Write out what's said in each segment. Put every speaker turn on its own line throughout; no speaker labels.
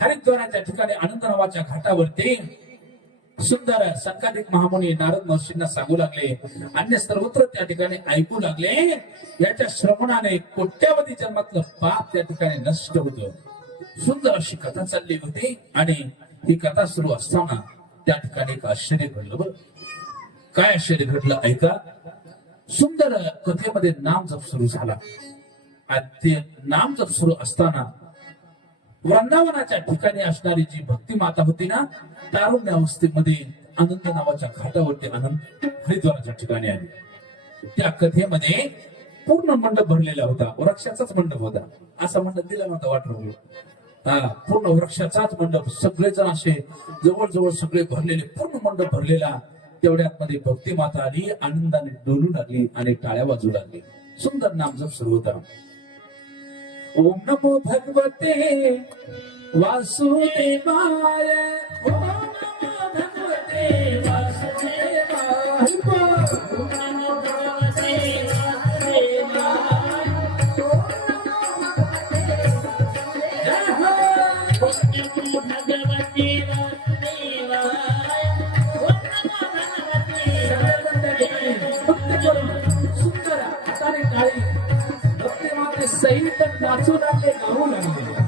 हरिद्वाराच्या ठिकाणी अनंत नावाच्या घाटावरती सुंदर संकाधिक महामुनी नारद महर्षींना सांगू लागले. अन्य सर्वत्र त्या ठिकाणी ऐकू लागले. याच्या श्रवणाने कोट्यावधी जन्मातलं पाप त्या ठिकाणी नष्ट होत. सुंदर अशी कथा चालली होती आणि ही कथा सुरू असताना त्या ठिकाणी एक आश्चर्य घडलं बरं. काय आश्चर्य घडलं ऐका. सुंदर कथेमध्ये नाम जप सुरू झाला. आणि ते नाम जप सुरू असताना वृंदावनाच्या ठिकाणी असणारी जी भक्ती माता होती ना तारुण्य अवस्थेमध्ये अनंत नावाच्या घाटावरती अनंत हरिद्वाराच्या ठिकाणी आली. त्या कथेमध्ये पूर्ण मंडप भरलेला होता वृक्षाचाच मंडप होता. असा मंडप दिला नव्हता वाटलं हा पूर्ण वृक्षाचाच मंडप सगळेजण असे जवळजवळ सगळे भरलेले पूर्ण मंडप भरलेला. तेवढ्यात मध्ये भक्ती माता आली आनंदाने डोलू लागली आणि टाळ्या वाजू लागली. सुंदर नामजप सुरू होता. ओम नमो भगवते वासुदेवाय ओम नमो भगवते वासुदेवाय हो. सुंदर हाताने भक्ती माते नाचू लागले गाऊ लागले.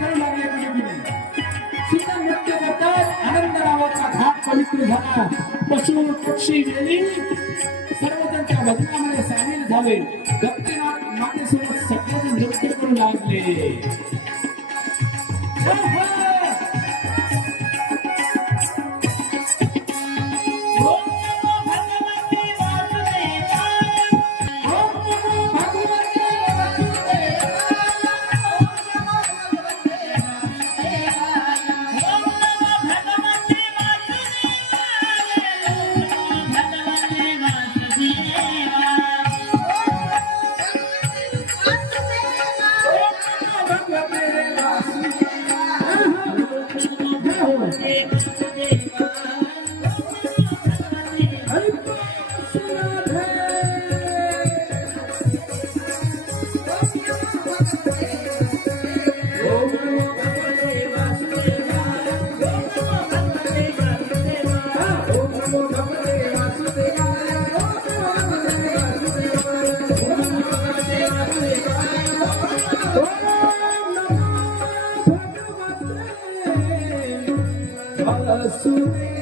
करू लागले बिलिबिली सुंदर नृत्य करतात आनंद नावाचा घाट पवित्र झाला. पशु पक्षी वेली सर्वजण त्या भजनामध्ये सामील झाले. भक्तीनाथ मातेसोबत सगळेजण नृत्य करू लागले. वासुदेवाय. Kala Suri